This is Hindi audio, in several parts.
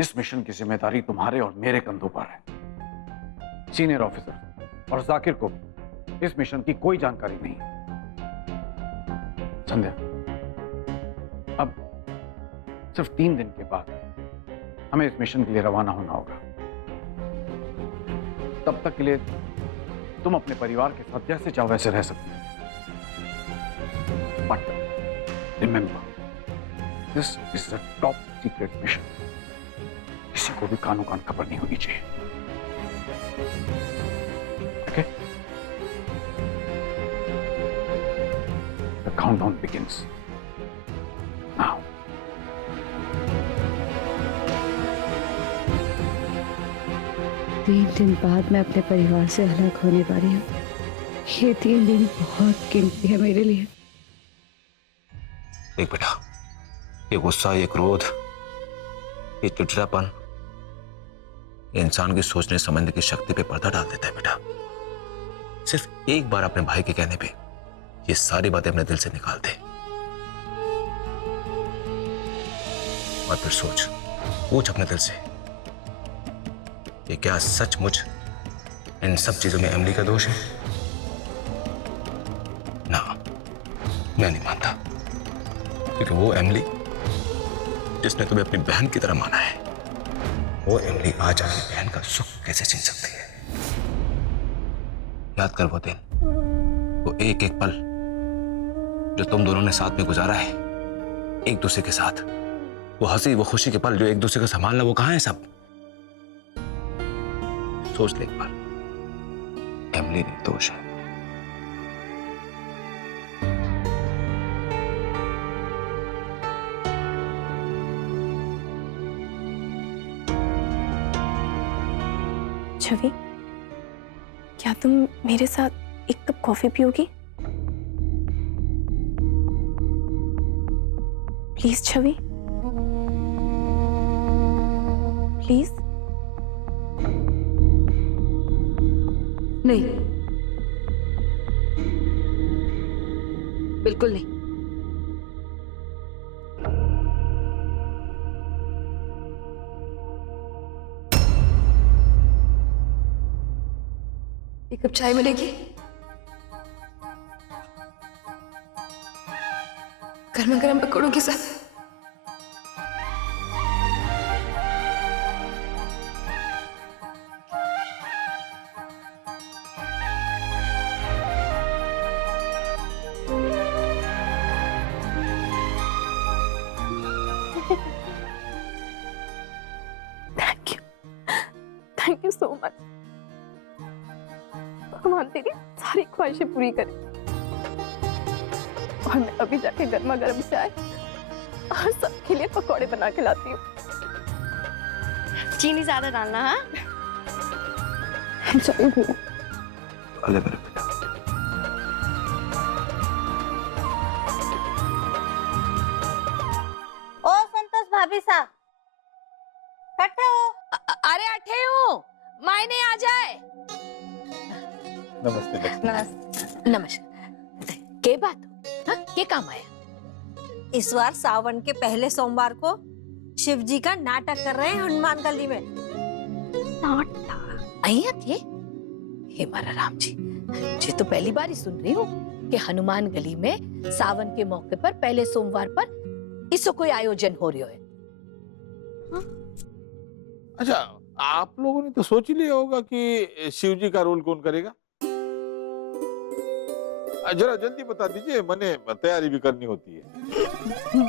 इस मिशन की जिम्मेदारी तुम्हारे और मेरे कंधों पर है। सीनियर ऑफिसर और जाकिर को इस मिशन की कोई जानकारी नहीं है। संध्या, अब सिर्फ 3 दिन के बाद हमें इस मिशन के लिए रवाना होना होगा। तब तक के लिए तुम अपने परिवार के साथ जैसे चाहो वैसे रह सकते हो। But remember, this is a top secret mission. किसी को भी कानो कान खबर नहीं होनी चाहिए। Okay? The countdown begins now. 3 दिन बाद मैं अपने परिवार से अलग होने वाली हूँ। ये 3 दिन बहुत कीमती है मेरे लिए। देख बेटा, ये गुस्सा, ये क्रोध, ये चिड़चिड़ापन इंसान की सोचने समझने की शक्ति पे पर्दा डाल देता है बेटा। सिर्फ एक बार अपने भाई के कहने पे ये सारी बातें अपने दिल से निकाल दे और फिर सोच, पूछ अपने दिल से, ये क्या सचमुच इन सब चीजों में एमिली का दोष है? ना, मैं नहीं मानता, क्योंकि वो एमिली जिसने तुम्हें अपनी बहन की तरह माना है, वो एमिली आज अपनी बहन का सुख कैसे छीन सकती है? याद कर वो दिन, वो एक एक पल जो तुम दोनों ने साथ में गुजारा है, एक दूसरे के साथ, वो हंसी, वो खुशी के पल जो एक दूसरे को संभालना, वो कहां है सब? सोच ले एक बार, एमिली निर्दोष है। छवि, क्या तुम मेरे साथ एक कप कॉफी पियोगी? Please Chhavi, please. नहीं, बिल्कुल नहीं। एक कप चाय मिलेगी? गर्मा गर्म पकौड़ों के साथ। Thank you so much. भगवान तेरी सारी ख्वाहिशें पूरी करे। और मैं अभी जाके गर्मा गर्म चाय और सबके लिए पकौड़े बना के लाती हूँ। चीनी ज्यादा डालना, हाँ? चलो भैया। अरे मेरे बेटा, ओ संतोष भाभी साहब, कटे हो? अरे अठे हूँ, मायने आ जाए। नमस्ते लक्ष्मी। नमस्ते। नमस्कार। के बात हो? हाँ, के काम आया? इस बार सावन के पहले सोमवार को शिव जी का नाटक कर रहे हैं हनुमान गली में। नाटक? अहिया के? हे मारा राम जी, ये तो पहली बार ही सुन रही हूँ कि हनुमान गली में सावन के मौके पर पहले सोमवार पर इसको कोई आयोजन हो रही है। अच्छा, आप लोगों ने तो सोच ही लिया होगा कि शिव जी का रोल कौन करेगा? जरा जल्दी बता दीजिए, मैंने तैयारी भी करनी होती है।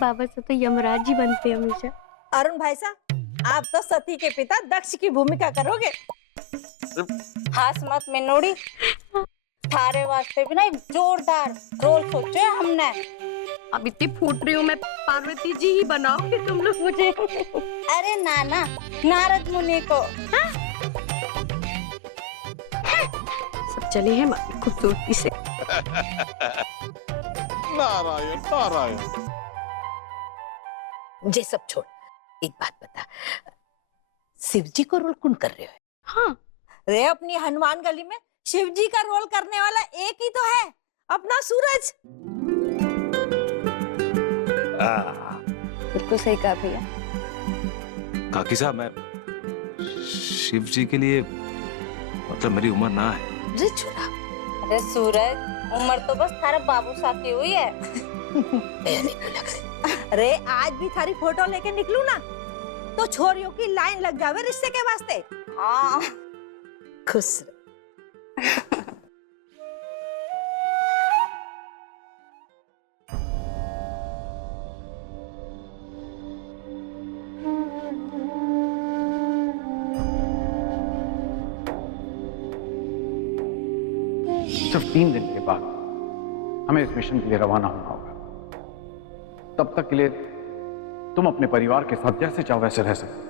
बाबा से तो यमराज जी बनते हैं हमेशा। अरुण भाई साहब, आप तो सती के पिता दक्ष की भूमिका करोगे। हास मत में नोड़ी, थारे वास्ते भी ना एक जोरदार रोल सोचे हैं हमने। अब इतनी फूट रही हूँ मैं, पार्वती जी ही बनाओगे तुम लोग मुझे। अरे नाना, नारद मुनि को। सब चले हैं हमारी खूबसूरती से। नारायण नारायण। ये सब छोड़, एक बात बता, शिव जी को रोल कौन कर रहे हो? हाँ, रे अपनी हनुमान गली में शिव जी का रोल करने वाला एक ही तो है, अपना सूरज। बिल्कुल सही कहा भैया। काकी साहब, मैं शिव जी के लिए मतलब मेरी उम्र ना है। अरे छोरा, अरे सूरज, उम्र तो बस थारा बाबू साहब की हुई है। नहीं बोला करे। अरे आज भी थारी फोटो लेके निकलू ना तो छोरियों की लाइन लग जावे रिश्ते के वास्ते। हाँ, खुश रह। सिर्फ 3 दिन के बाद हमें इस मिशन के लिए रवाना होना होगा। तब तक के लिए तुम अपने परिवार के साथ जैसे चाहो वैसे रह सकते।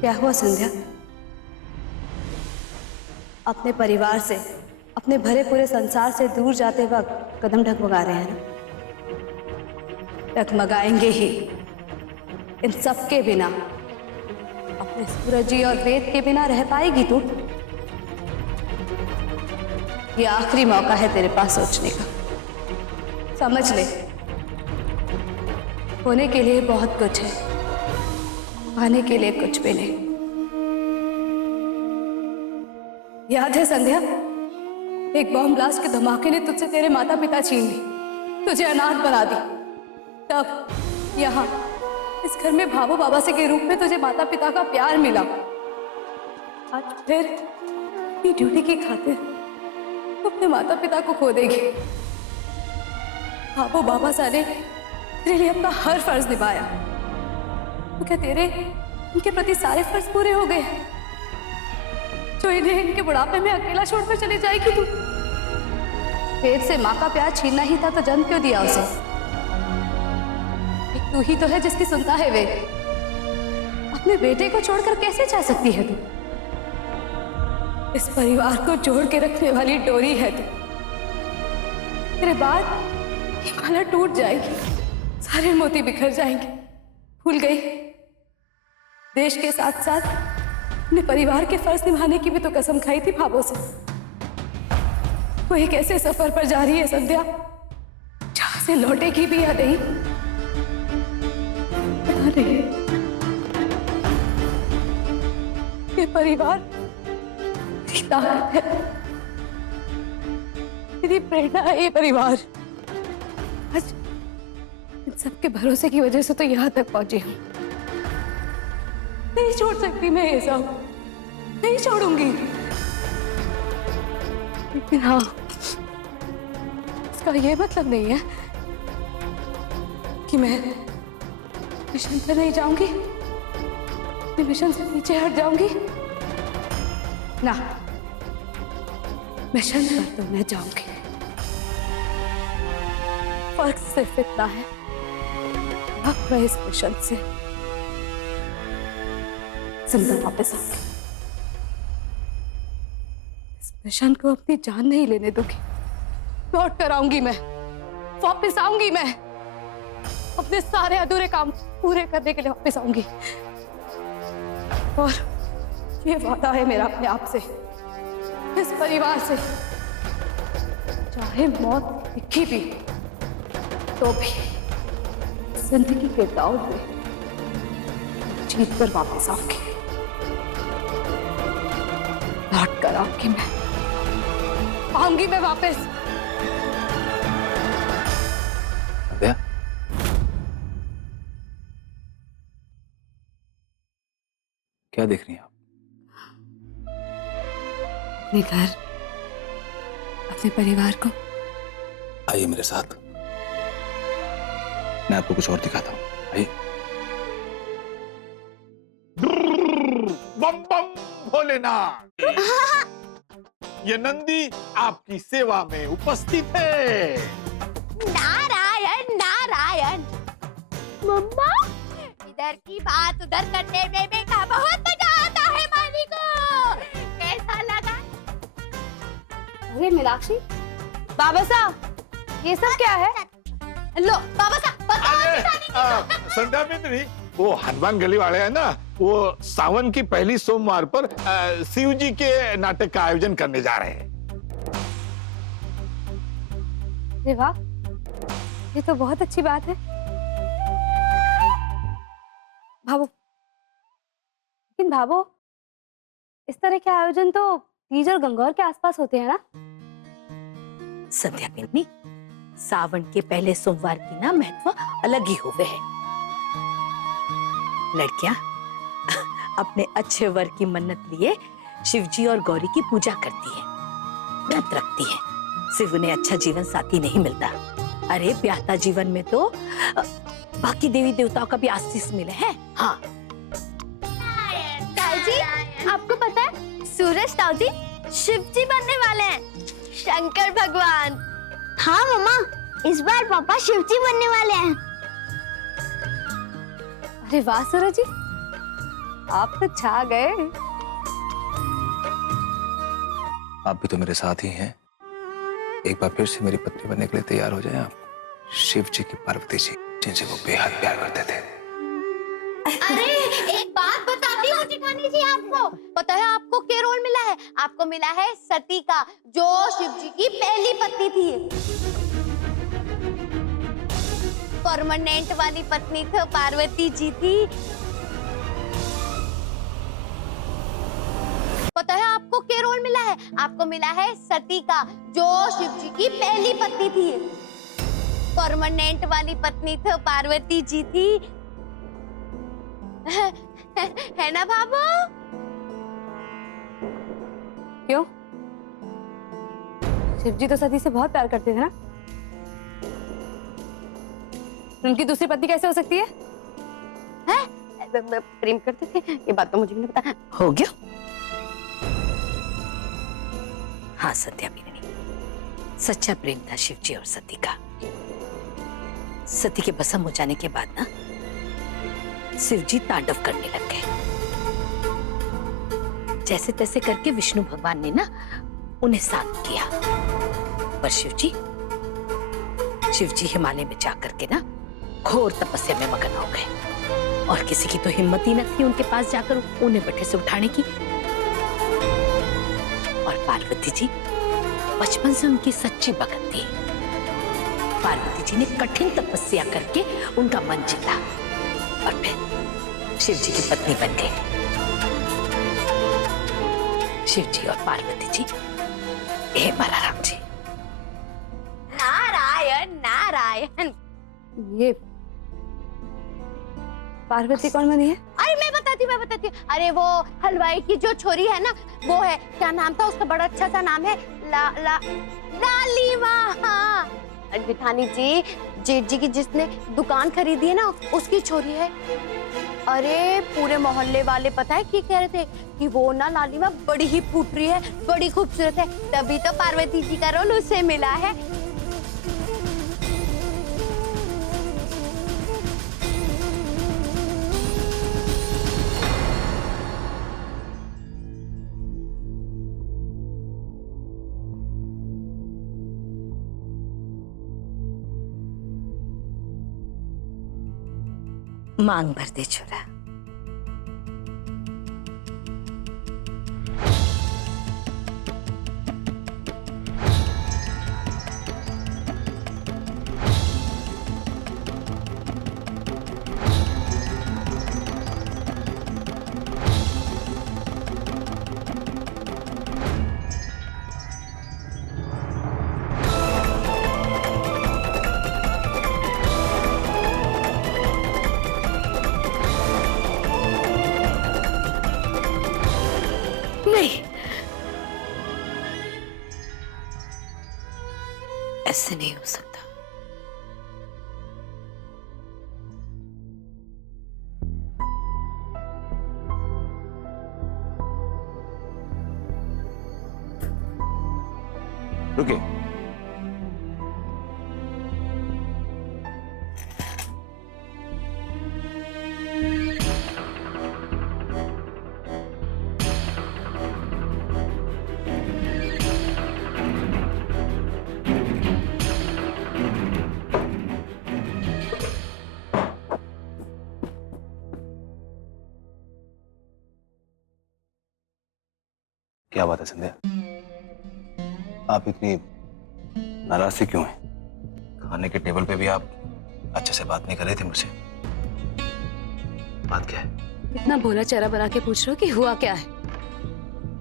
क्या हुआ संध्या? अपने परिवार से, अपने भरे पूरे संसार से दूर जाते वक्त कदम डगमगा रहे हैं ना? डगमगाएंगे ही। इन सब के बिना, अपने सूरज जी और वेद के बिना रह पाएगी तू? ये आखिरी मौका है तेरे पास सोचने का। समझ ले, होने के लिए बहुत कुछ है, पाने के लिए कुछ भी नहीं। याद है संध्या, एक बॉम्ब ब्लास्ट के धमाके ने तुझसे तेरे माता पिता छीन ली, तुझे अनाथ बना दी। तब यहाँ इस घर में भावो बाबा से के रूप में तुझे माता पिता का प्यार मिला। आज फिर अपनी ड्यूटी की खातिर तू अपने माता पिता को खो देगी। भावो बाबा सारे तेरे लिए अपना हर फर्ज निभाया, तो क्या तेरे इनके प्रति सारे फर्ज पूरे हो गए जो इन्हें इनके बुढ़ापे में अकेला छोड़कर चली जाएगी तू? वेद से माँ का प्यार छीनना ही था तो जन्म क्यों दिया उसे? एक तू ही तो है जिसकी सुनता है वेद। अपने बेटे को छोड़कर कैसे जा सकती है तू? इस परिवार को जोड़ के रखने वाली डोरी है तू। तेरे बाद ये माला टूट जाएगी, सारे मोती बिखर जाएंगे। भूल गई देश के साथ साथ अपने परिवार के फर्ज निभाने की भी तो कसम खाई थी भावों से। वो एक ऐसे सफर पर जा रही है संध्या जहां से लौटेगी भी या नहीं पता नहीं। ये परिवार मेरी ताकत है, मेरी प्रेरणा है ये परिवार। आज इन सबके भरोसे की वजह से तो यहाँ तक पहुंची हूँ। नहीं छोड़ सकती मैं ये सब, नहीं छोड़ूंगी। लेकिन हाँ, इसका ये मतलब नहीं है कि मैं मिशन पर नहीं जाऊंगी, मैं मिशन से पीछे हट जाऊंगी ना। मिशन पर तो मैं जाऊंगी। फर्क सिर्फ इतना है, अब मैं इस मिशन से जिंदा वापस आऊंगी। इस मिशन को अपनी जान नहीं लेने दूंगी। लौट कर आऊंगी मैं, वापस आऊंगी मैं, अपने सारे अधूरे काम पूरे करने के लिए वापस आऊंगी। और ये वादा है मेरा अपने आप से, इस परिवार से, चाहे मौत दिखी भी तो भी जिंदगी के दाव में जीत कर वापस आऊंगी। लौट कर आऊंगी मैं वापस। संध्या, क्या देख रही हैं आप? अपने घर, अपने परिवार को। आइए मेरे साथ, मैं आपको कुछ और दिखाता हूँ। आइए। बम बम भोलेनाथ। ये नंदी आपकी सेवा में उपस्थित है। नारायण नारायण। मम्मा, इधर की बात उधर करने में बेटा बहुत मजा आता है। मानी को कैसा लगा? अरे मीनाक्षी, बाबा साहब, ये सब क्या है? लो बाबा साहब संध्या बिंद्री, वो हनुमान गली वाले हैं ना, वो सावन की पहली सोमवार पर शिव जी के नाटक का आयोजन करने जा रहे हैं। अरे वाह, ये तो बहुत अच्छी बात है भावो। लेकिन भावो, इस तरह के आयोजन तो तीज और गंगौर के आसपास होते हैं ना? संध्या बिन्नी, सावन के पहले सोमवार की ना महत्व अलग ही हुए है। लड़कियां अपने अच्छे वर की मन्नत लिए शिवजी और गौरी की पूजा करती है, व्रत रखती है। सिर्फ उन्हें अच्छा जीवन साथी नहीं मिलता, अरे ब्याहता जीवन में तो बाकी देवी देवताओं का भी आशीष मिले है। हाँ ताऊ जी, आपको पता है सूरज ताऊ जी शिव जी बनने वाले हैं, शंकर भगवान। हाँ मम्मा, इस बार पापा शिव जी बनने वाले हैं। अरे वाह सूरज जी, आप तो छा गए। आप भी तो मेरे साथ ही हैं। एक बार फिर से मेरी पत्नी बनने के लिए तैयार हो जाएं आप। शिव जी की पार्वती जी, जिनसे वो बेहद प्यार करते थे। अरे एक बात बताती हूँ जिठानी जी आपको, पता है आपको क्या रोल मिला है? आपको मिला है सती का, जो शिव जी की पहली पत्नी थी। परमानेंट वाली पत्नी तो पार्वती जी थी। पता है आपको क्या रोल मिला है? आपको मिला है सती का, जो शिव जी की पहली पत्नी थी। परमानेंट वाली पत्नी तो पार्वती जी थी। है ना बाबू? क्यों? शिव जी तो सती से बहुत प्यार करते थे ना? उनकी दूसरी पत्नी कैसे हो सकती है? प्रेम करते थे, ये बात तो मुझे भी नहीं पता। हो गया। हाँ सत्या बिगनी, सच्चा प्रेम था शिवजी और सती का। सती के भस्म हो जाने के बाद ना शिवजी तांडव करने लग गए। जैसे तैसे करके विष्णु भगवान ने ना उन्हें शांत किया, पर शिवजी हिमालय में जाकर के ना घोर तपस्या में मगन हो गए और किसी की तो हिम्मत ही न थी उनके पास जाकर उन्हें बट्टे से उठाने की। और पार्वती जी बचपन से उनकी सच्ची भगत थी। पार्वती जी ने कठिन तपस्या करके उनका मन जीता और फिर शिवजी की पत्नी बन गई। शिवजी और पार्वती जी, हे बलराम जी। नारायण नारायण। ये पार्वती कौन बनी है? अरे मैं बताती हूँ। अरे वो हलवाई की जो छोरी है ना, वो है, क्या नाम था उसका? बड़ा अच्छा सा नाम है, लालिमा। हाँ जेठानी जी, जेठ जी की जिसने दुकान खरीदी है ना, उसकी छोरी है। अरे पूरे मोहल्ले वाले पता है क्या कह रहे थे कि वो ना लालिमा बड़ी ही फूटरी है, बड़ी खूबसूरत है, तभी तो पार्वती जी का रोल उससे मिला है। मांग भर दे छोरा। नहीं, ऐसे नहीं हो सकता। रुकिए। क्या बात है संध्या, आप इतनी नाराज से क्यों हैं? खाने के टेबल पे भी आप अच्छे से बात नहीं कर रहे थे मुझसे। बात क्या है? इतना भोला चेहरा बना के पूछ रहे हो कि हुआ क्या है?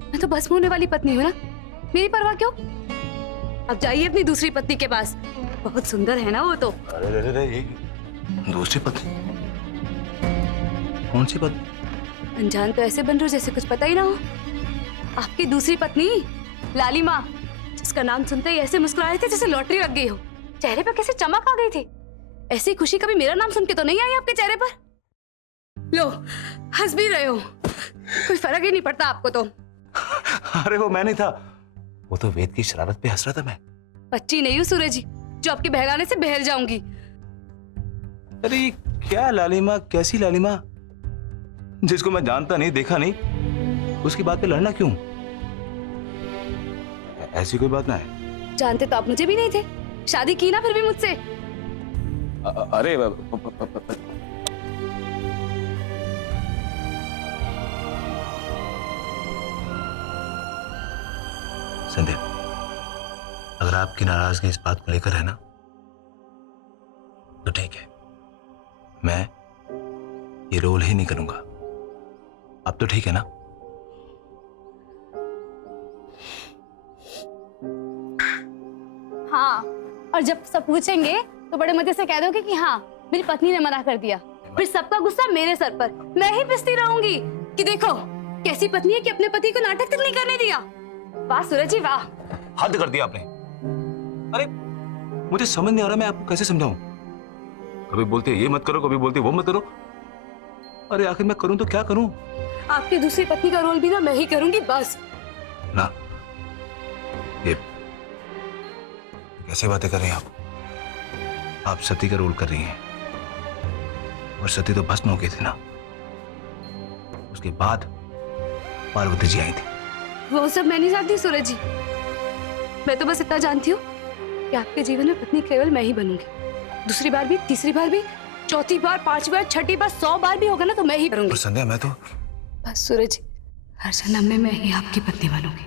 मैं तो बस होने वाली पत्नी हूँ ना, मेरी परवाह क्यों? अब जाइए अपनी दूसरी पत्नी के पास, बहुत सुंदर है ना वो तो। अरे दूसरी पत्नी? कौन सी पत्नी? अनजान तो ऐसे बन रहे हो जैसे कुछ पता ही ना हो। आपकी दूसरी पत्नी लालिमा, जिसका नाम सुनते ही ऐसे मुस्कुरा रहे थे जैसे लॉटरी लग गई हो। चेहरे पर कैसे चमक आ गई थी। ऐसी खुशी कभी मेरा नाम सुन के तो नहीं आई आपके चेहरे पर? लो, हंस भी रहे हो, कोई फर्क ही नहीं पड़ता आपको तो। अरे वो मैं नहीं था, वो तो वेद की शरारत पे हंस रहा था मैं। बच्ची नहीं हूँ सूरज जी, जो आपके बहलाने से बहल जाऊंगी। अरे क्या लालिमा, कैसी लालिमा? जिसको मैं जानता नहीं, देखा नहीं, उसकी बात पे लड़ना क्यों? ऐसी कोई बात ना है। जानते तो आप मुझे भी नहीं थे, शादी की ना फिर भी मुझसे। अरे संध्या, अगर आपकी नाराजगी इस बात को लेकर है ना, तो ठीक है, मैं ये रोल ही नहीं करूंगा। अब तो ठीक है ना? हाँ, और जब सब पूछेंगे तो बड़े मजे से कह दोगे कि हाँ मेरी पत्नी ने मना कर दिया। फिर सबका गुस्सा मेरे सर पर, मैं ही पिसती रहूंगी कि देखो कैसी पत्नी है कि अपने पति को नाटक तक नहीं करने दिया। वाह सूरज जी वाह। हद कर दिया आपने। अरे मुझे समझ नहीं आ रहा, मैं आपको कैसे समझाऊं? कभी बोलती है ये मत करो, कभी बोलती है वो मत करो। अरे आखिर मैं करूं तो क्या करूं? आपकी दूसरी पत्नी का रोल भी ना मैं ही करूंगी, बस। ना, ये कैसे बातें कर रही हैं आप? आप सती का रोल कर रही हैं, और सती तो भस्म हो गई थी ना। उसके बाद पार्वती जी आई थी। वो सब मैं नहीं जानती सूरज जी। मैं तो बस इतना जानती हूँ कि आपके जीवन में पत्नी केवल मैं ही बनूंगी। दूसरी बार भी, तीसरी बार भी, चौथी बार, पांचवी बार, छठी बार, 100 बार भी होगा ना तो मैं ही करूंगी। और संध्या मैं तो बस सूरज जी, हर जन्म में मैं ही आपकी पत्नी बनूंगी।